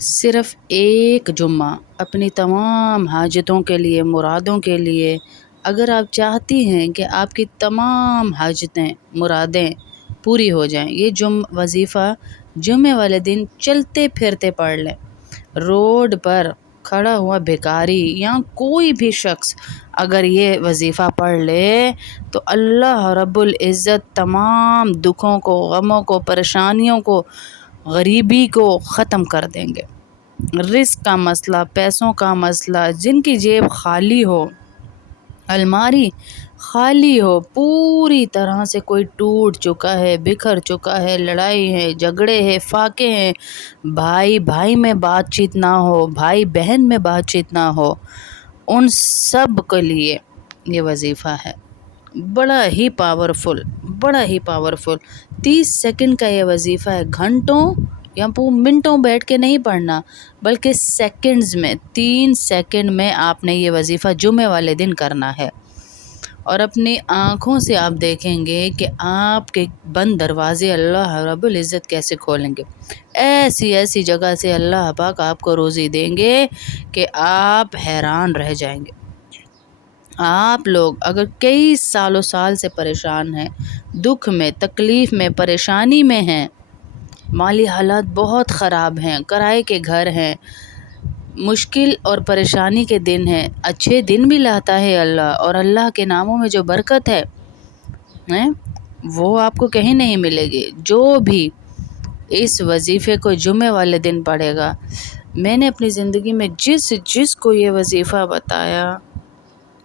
صرف ایک جمعہ اپنی تمام حاجتوں کے لیے، مرادوں کے لیے، اگر آپ چاہتی ہیں کہ آپ کی تمام حاجتیں، مرادیں پوری ہو جائیں، یہ وظیفہ جمعے والے دن چلتے پھرتے پڑھ لیں۔ روڈ پر کھڑا ہوا بھکاری یا کوئی بھی شخص اگر یہ وظیفہ پڑھ لے تو اللہ رب العزت تمام دکھوں کو، غموں کو، پریشانیوں کو، غریبی کو ختم کر دیں گے۔ رزق کا مسئلہ، پیسوں کا مسئلہ، جن کی جیب خالی ہو، الماری خالی ہو، پوری طرح سے کوئی ٹوٹ چکا ہے، بکھر چکا ہے، لڑائی ہے، جھگڑے ہیں، فاقے ہیں، بھائی بھائی میں بات چیت نہ ہو، بھائی بہن میں بات چیت نہ ہو، ان سب کے لیے یہ وظیفہ ہے۔ بڑا ہی پاورفل، بڑا ہی پاورفل 30 سیکنڈ کا یہ وظیفہ ہے۔ گھنٹوں یا منٹوں بیٹھ کے نہیں پڑھنا، بلکہ سیکنڈز میں، 3 سیکنڈ میں آپ نے یہ وظیفہ جمعے والے دن کرنا ہے۔ اور اپنی آنکھوں سے آپ دیکھیں گے کہ آپ کے بند دروازے اللہ رب العزت کیسے کھولیں گے۔ ایسی ایسی جگہ سے اللہ پاک آپ کو روزی دیں گے کہ آپ حیران رہ جائیں گے۔ آپ لوگ اگر کئی سالوں سال سے پریشان ہیں، دکھ میں، تکلیف میں، پریشانی میں ہیں، مالی حالات بہت خراب ہیں، کرائے کے گھر ہیں، مشکل اور پریشانی کے دن ہیں، اچھے دن بھی لاتا ہے اللہ، اور اللہ کے ناموں میں جو برکت ہے وہ آپ کو کہیں نہیں ملے گی۔ جو بھی اس وظیفے کو جمعے والے دن پڑھے گا، میں نے اپنی زندگی میں جس کو یہ وظیفہ بتایا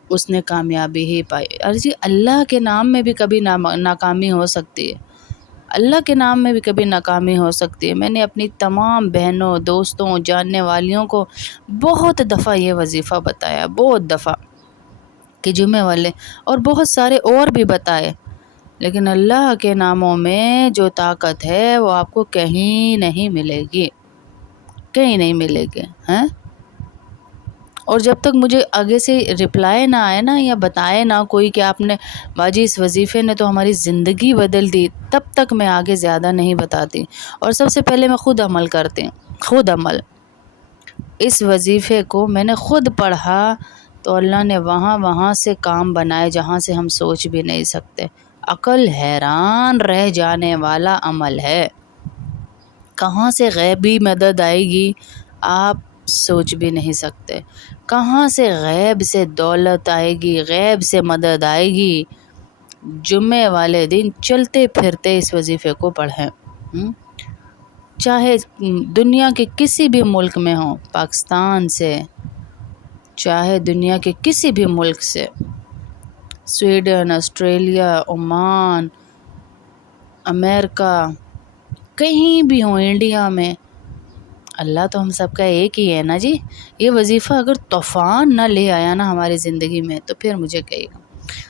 اس نے کامیابی ہی پائی۔ جی اللہ کے نام میں بھی کبھی ناکامی ہو سکتی ہے، اللہ کے نام میں بھی کبھی ناکامی ہو سکتی ہے۔ میں نے اپنی تمام بہنوں، دوستوں، جاننے والیوں کو بہت دفعہ یہ وظیفہ بتایا، بہت دفعہ کہ جمعے والے، اور بہت سارے اور بھی بتائے، لیکن اللہ کے ناموں میں جو طاقت ہے وہ آپ کو کہیں نہیں ملے گی، کہیں نہیں ملے گی۔ اور جب تک مجھے آگے سے رپلائی نہ آئے نا، یا بتائے نہ کوئی کہ آپ نے باجی اس وظیفے نے تو ہماری زندگی بدل دی، تب تک میں آگے زیادہ نہیں بتاتی۔ اور سب سے پہلے میں خود عمل کرتی ہوں، خود عمل۔ اس وظیفے کو میں نے خود پڑھا تو اللہ نے وہاں سے کام بنائے جہاں سے ہم سوچ بھی نہیں سکتے۔ عقل حیران رہ جانے والا عمل ہے۔ کہاں سے غیبی مدد آئے گی آپ سوچ بھی نہیں سکتے، کہاں سے غیب سے دولت آئے گی، غیب سے مدد آئے گی۔ جمعے والے دن چلتے پھرتے اس وظیفے کو پڑھیں، چاہے دنیا کے کسی بھی ملک میں ہوں، پاکستان سے، چاہے دنیا کے کسی بھی ملک سے، سویڈن، آسٹریلیا، عمان، امریکہ، کہیں بھی ہوں، انڈیا میں، اللہ تو ہم سب کا ایک ہی ہے نا جی۔ یہ وظیفہ اگر طوفان نہ لے آیا نا ہماری زندگی میں تو پھر مجھے کہے گا۔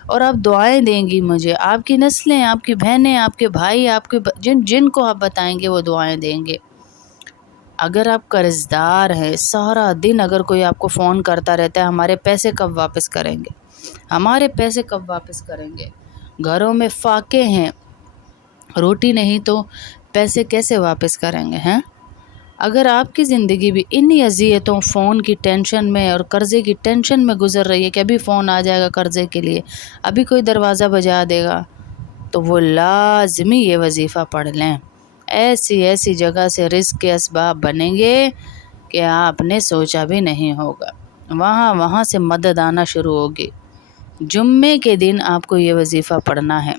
اور آپ دعائیں دیں گی مجھے، آپ کی نسلیں، آپ کی بہنیں، آپ کے بھائی، آپ کے جن کو آپ بتائیں گے وہ دعائیں دیں گے۔ اگر آپ قرض دار ہیں، سارا دن اگر کوئی آپ کو فون کرتا رہتا ہے ہمارے پیسے کب واپس کریں گے، ہمارے پیسے کب واپس کریں گے، گھروں میں فاقے ہیں، روٹی نہیں تو پیسے کیسے واپس کریں گے ہیں؟ اگر آپ کی زندگی بھی انہی اذیتوں، فون کی ٹینشن میں اور قرضے کی ٹینشن میں گزر رہی ہے کہ ابھی فون آ جائے گا قرضے کے لیے، ابھی کوئی دروازہ بجا دے گا، تو وہ لازمی یہ وظیفہ پڑھ لیں۔ ایسی ایسی جگہ سے رزق کے اسباب بنیں گے کہ آپ نے سوچا بھی نہیں ہوگا، وہاں سے مدد آنا شروع ہوگی۔ جمعے کے دن آپ کو یہ وظیفہ پڑھنا ہے۔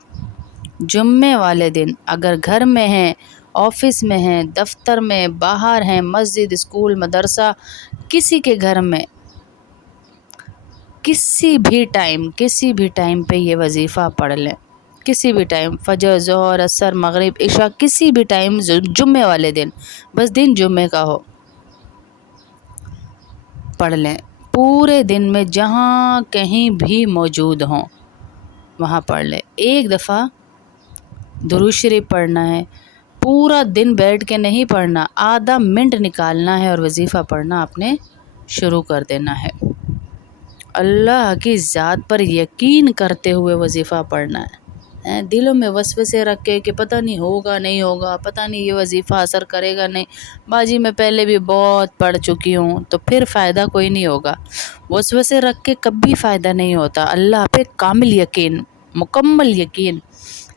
جمعے والے دن اگر گھر میں ہیں، آفس میں ہیں، دفتر میں، باہر ہیں، مسجد، اسکول، مدرسہ، کسی کے گھر میں، کسی بھی ٹائم پہ یہ وظیفہ پڑھ لیں، کسی بھی ٹائم، فجر، ظہر، عصر، مغرب، عشاء، کسی بھی ٹائم جمعے والے دن، بس دن جمعے کا ہو، پڑھ لیں۔ پورے دن میں جہاں کہیں بھی موجود ہوں وہاں پڑھ لیں۔ ایک دفعہ درود شریف پڑھنا ہے، پورا دن بیٹھ کے نہیں پڑھنا، آدھا منٹ نکالنا ہے اور وظیفہ پڑھنا آپ نے شروع کر دینا ہے۔ اللہ کی ذات پر یقین کرتے ہوئے وظیفہ پڑھنا ہے۔ دلوں میں وسوسے رکھ کے کہ پتہ نہیں ہوگا نہیں ہوگا، پتہ نہیں یہ وظیفہ اثر کرے گا نہیں، باجی میں پہلے بھی بہت پڑھ چکی ہوں، تو پھر فائدہ کوئی نہیں ہوگا۔ وسوسے رکھ کے کبھی فائدہ نہیں ہوتا۔ اللہ پہ کامل یقین، مکمل یقین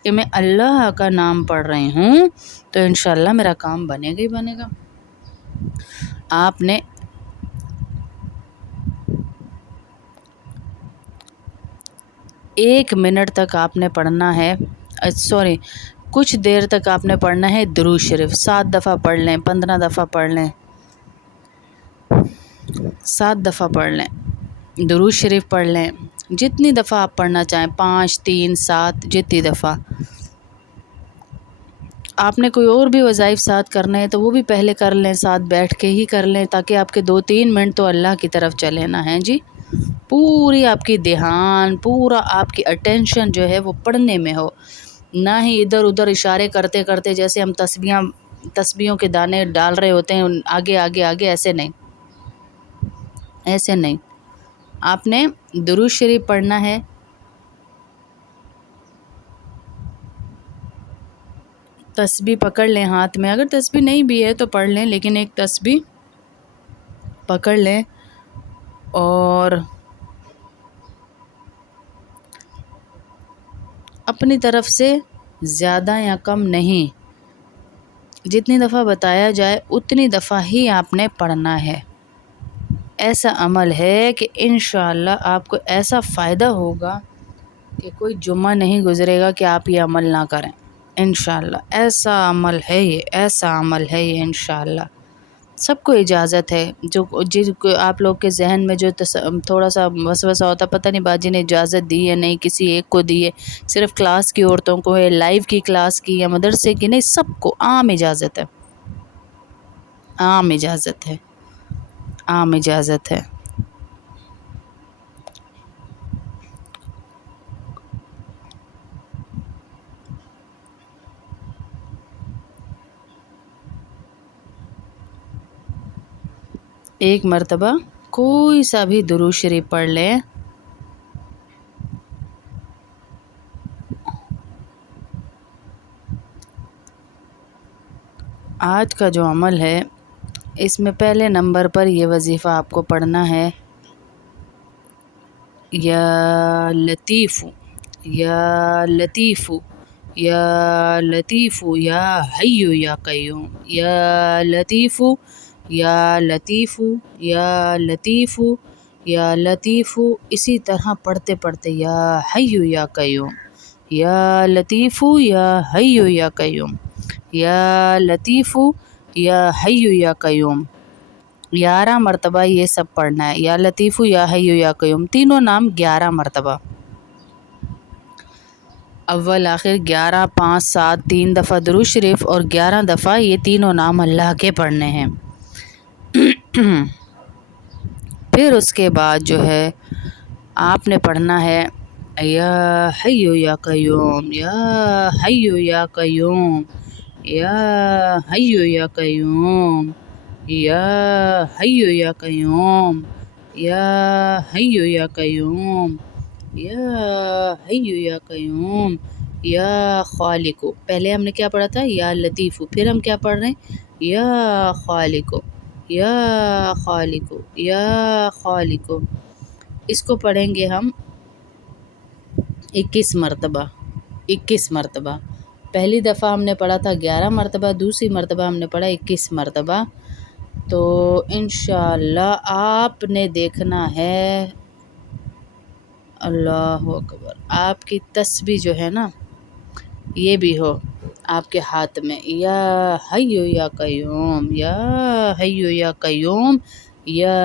کہ میں اللہ کا نام پڑھ رہی ہوں تو انشاءاللہ میرا کام بنے گا ہی بنے گا۔ آپ نے ایک منٹ تک آپ نے پڑھنا ہے، کچھ دیر تک آپ نے پڑھنا ہے درود شریف، 7 دفعہ پڑھ لیں، 15 دفعہ پڑھ لیں، 7 دفعہ پڑھ لیں، درود شریف پڑھ لیں، جتنی دفعہ آپ پڑھنا چاہیں، 5 3 7 جتنی دفعہ۔ آپ نے کوئی اور بھی وظائف ساتھ کرنے ہیں تو وہ بھی پہلے کر لیں، ساتھ بیٹھ کے ہی کر لیں، تاکہ آپ کے 2-3 منٹ تو اللہ کی طرف چلے نا ہیں جی۔ پوری آپ کی دھیان، پورا آپ کی اٹینشن جو ہے وہ پڑھنے میں ہو، نہ ہی ادھر ادھر اشارے کرتے کرتے جیسے ہم تسبیحوں کے دانے ڈال رہے ہوتے ہیں آگے آگے آگے، ایسے نہیں، ایسے نہیں۔ آپ نے درود شریف پڑھنا ہے، تسبیح پکڑ لیں ہاتھ میں، اگر تسبیح نہیں بھی ہے تو پڑھ لیں، لیکن ایک تسبیح پکڑ لیں اور اپنی طرف سے زیادہ یا کم نہیں، جتنی دفعہ بتایا جائے اتنی دفعہ ہی آپ نے پڑھنا ہے۔ ایسا عمل ہے کہ انشاءاللہ آپ کو ایسا فائدہ ہوگا کہ کوئی جمعہ نہیں گزرے گا کہ آپ یہ عمل نہ کریں، انشاءاللہ۔ ایسا عمل ہے یہ، ایسا عمل ہے یہ انشاءاللہ۔ سب کو اجازت ہے، آپ لوگ کے ذہن میں جو تھوڑا سا وسوسہ ہوتا، پتہ نہیں باجی نے اجازت دی ہے نہیں، کسی ایک کو دی ہے، صرف کلاس کی عورتوں کو ہے، لائیو کی کلاس کی یا مدرسے کی نہیں، سب کو عام اجازت ہے، عام اجازت ہے، عام اجازت ہے۔ ایک مرتبہ کوئی سا بھی درود شریف پڑھ لیں، آج کا جو عمل ہے اس میں پہلے نمبر پر یہ وظیفہ آپ کو پڑھنا ہے، یا لطیف یا لطیف یا لطیف یا حی یا قیوم، یا لطیف یا لطیف یا لطیف یا لطیف، اسی طرح پڑھتے پڑھتے یا حی یا قیوم، یا لطیف یا حی یا قیوم، یا لطیف یا حی یا قیوم، 11 مرتبہ یہ سب پڑھنا ہے، یا لطیف یا حی یا قیوم، تینوں نام 11 مرتبہ، اول آخر 11 5 7 3 دفعہ درود شریف اور 11 دفعہ یہ تینوں نام اللہ کے پڑھنے ہیں۔ پھر اس کے بعد جو ہے آپ نے پڑھنا ہے یا حی یا قیوم، یا حی یا قیوم، یا حی یا قیوم، یا حی یا قیوم، یا حی یا قیوم، یا حی یا قیوم، یا خالق۔ پہلے ہم نے کیا پڑھا تھا؟ یا لطیف، پھر ہم کیا پڑھ رہے ہیں؟ یا خالق، یا خالق، یا خالق۔ اس کو پڑھیں گے ہم 21 مرتبہ، 21 مرتبہ۔ پہلی دفعہ ہم نے پڑھا تھا 11 مرتبہ، دوسری مرتبہ ہم نے پڑھا 21 مرتبہ۔ تو انشاءاللہ آپ نے دیکھنا ہے، اللہ اکبر، آپ کی تسبیح جو ہے نا یہ بھی ہو آپ کے ہاتھ میں، یا حی یا قیوم، یا حی یا قیوم، یا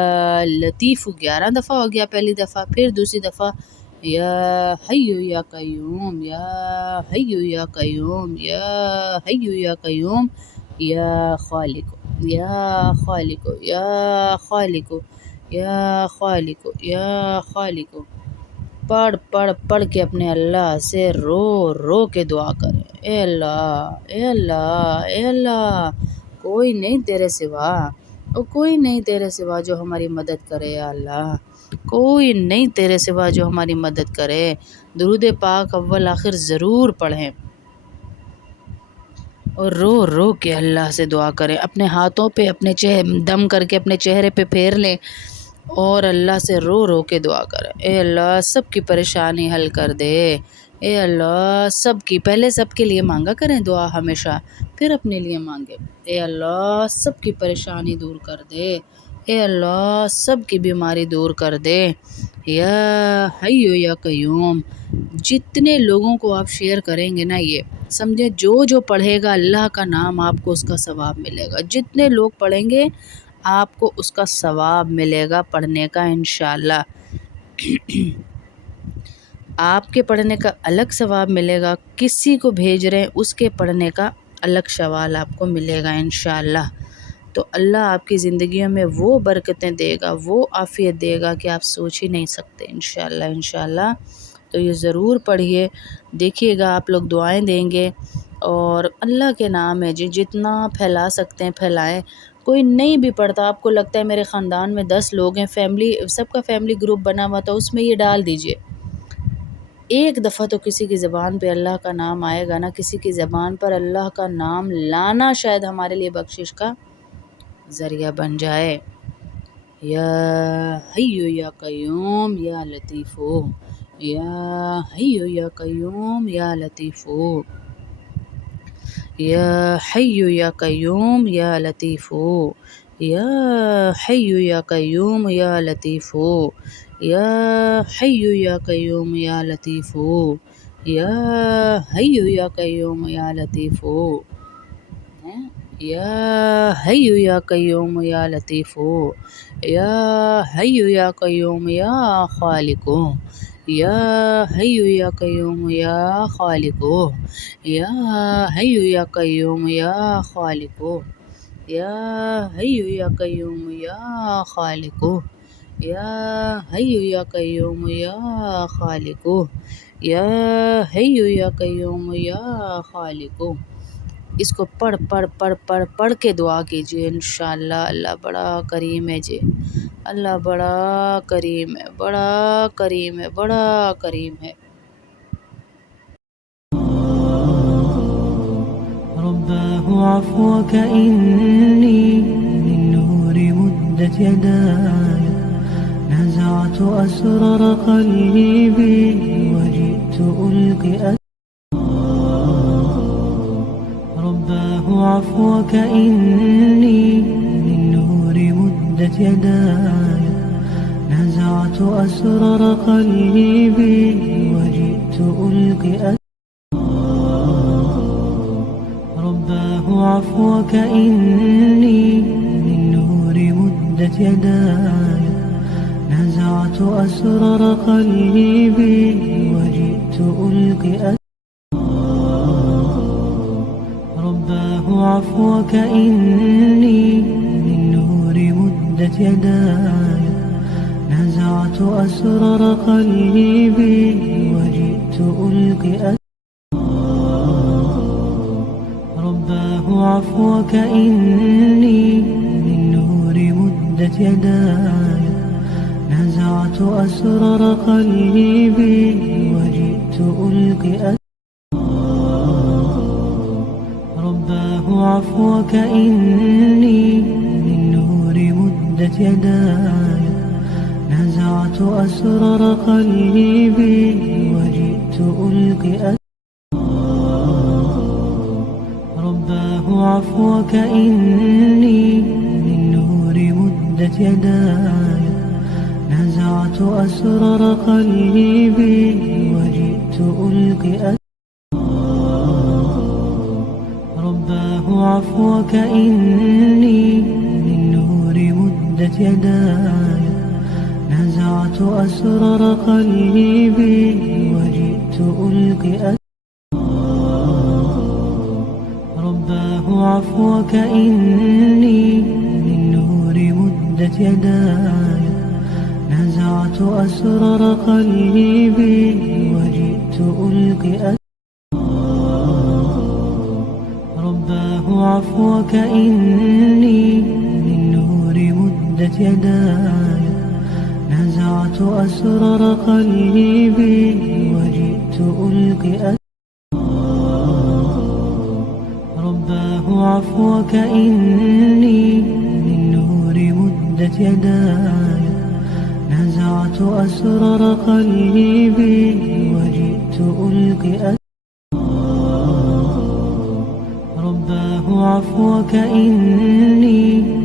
لطیف 11 دفعہ ہو گیا پہلی دفعہ، پھر دوسری دفعہ یا حی یا قیوم، یا حی یا قیوم، یا حی یا قیوم، یا خالق، یا خالق، یا خالق، یا خالق، یا خالق۔ پڑھ پڑھ پڑھ کے اپنے اللہ سے رو رو کے دعا کریں، اے اللہ، اے اللہ، اے اللہ، کوئی نہیں تیرے سوا، اور کوئی نہیں تیرے سوا جو ہماری مدد کرے یا اللہ، کوئی نہیں تیرے سوا جو ہماری مدد کرے۔ درود پاک اول آخر ضرور پڑھیں اور رو رو کے اللہ سے دعا کریں، اپنے ہاتھوں پہ اپنے دم کر کے اپنے چہرے پہ پھیر لیں اور اللہ سے رو رو کے دعا کریں۔ اے اللہ سب کی پریشانی حل کر دے، اے اللہ پہلے سب کے لیے مانگا کریں دعا ہمیشہ، پھر اپنے لیے مانگے۔ اے اللہ سب کی پریشانی دور کر دے، اے اللہ سب کی بیماری دور کر دے، یا حی یا قیوم۔ جتنے لوگوں کو آپ شیئر کریں گے نا، یہ سمجھے جو پڑھے گا اللہ کا نام، آپ کو اس کا ثواب ملے گا۔ جتنے لوگ پڑھیں گے آپ کو اس کا ثواب ملے گا پڑھنے کا انشاءاللہ۔ آپ کے پڑھنے کا الگ ثواب ملے گا، کسی کو بھیج رہے ہیں اس کے پڑھنے کا الگ ثواب آپ کو ملے گا انشاءاللہ۔ تو اللہ آپ کی زندگیوں میں وہ برکتیں دے گا، وہ عافیت دے گا کہ آپ سوچ ہی نہیں سکتے انشاءاللہ۔ تو یہ ضرور پڑھیے، دیکھیے گا آپ لوگ دعائیں دیں گے، اور اللہ کے نام ہے جتنا پھیلا سکتے ہیں پھیلائیں۔ کوئی نہیں بھی پڑھتا، آپ کو لگتا ہے میرے خاندان میں 10 لوگ ہیں، فیملی سب کا فیملی گروپ بنا ہوا، تو اس میں یہ ڈال دیجئے۔ ایک دفعہ تو کسی کی زبان پہ اللہ کا نام آئے گا نا، کسی کی زبان پر اللہ کا نام لانا شاید ہمارے لیے بخشش کا ذریعہ بن جائے۔ یا حی یا قیوم یا لطیف، یا حی یا قیوم یا لطیف، یا حی یا قیوم یا لطیف، یا حی یا قیوم یا لطیف، یا حی یا قیوم یا لطیف، یا حی یا قیوم یا لطیف، یا حی یا قیوم یا لطیف، یا حی یا قیوم یا خالق، یا حی یا قیوم یا خالق، یا حی یا قیوم یا خالق، یا حی یا قیوم یا خالق، یا حی یا قیوم یا خالق، یا حی یا قیوم یا خالق۔ اس کو پڑھ کے دعا کیجیے انشاءاللہ۔ اللہ بڑا کریم ہے جی، اللہ بڑا کریم ہے، بڑا کریم ہے، بڑا کریم ہے۔ رباه عفوك إني للنور مدت يداي، نزعت أسرار قلبي وجئت ألقي رباه عفوك إني للنور مدت يداي، نزعت أسرار قلبي وجئت ألقي رباه عفوك إني للنور مدت يداي، نزعت أسرار قلبي وجئت ألقي رباه عفوك إني للنور مدت يداي، نزعت أسرار قلبي وجئت ألقي رباه عفوك إني للنور مدت يداي، نزعت أسرار قلبي وجئت ألقي رباه عفوك إني للنور مدت يداي، نزعت أسرار قلبي وجئت ألقي رباه عفوك إني للنور مدت يداي، نزعت أسرار قلبي وجئت ألقي رباه عفوك إني للنور مدت يداي، نزعت أسرار قلبي وجئت ألقي رباه عفوك إني للنور مدت يداي، نزعت أسرار قلبي وجئت ألقي رباه عفوك إني للنور مدت يداي نزعت أسرار قلبي وجئت ألقي رباه عفوك إني للنور مدت يداي نزعت أسرار قلبي وجئت ألقي رباه عفوك إني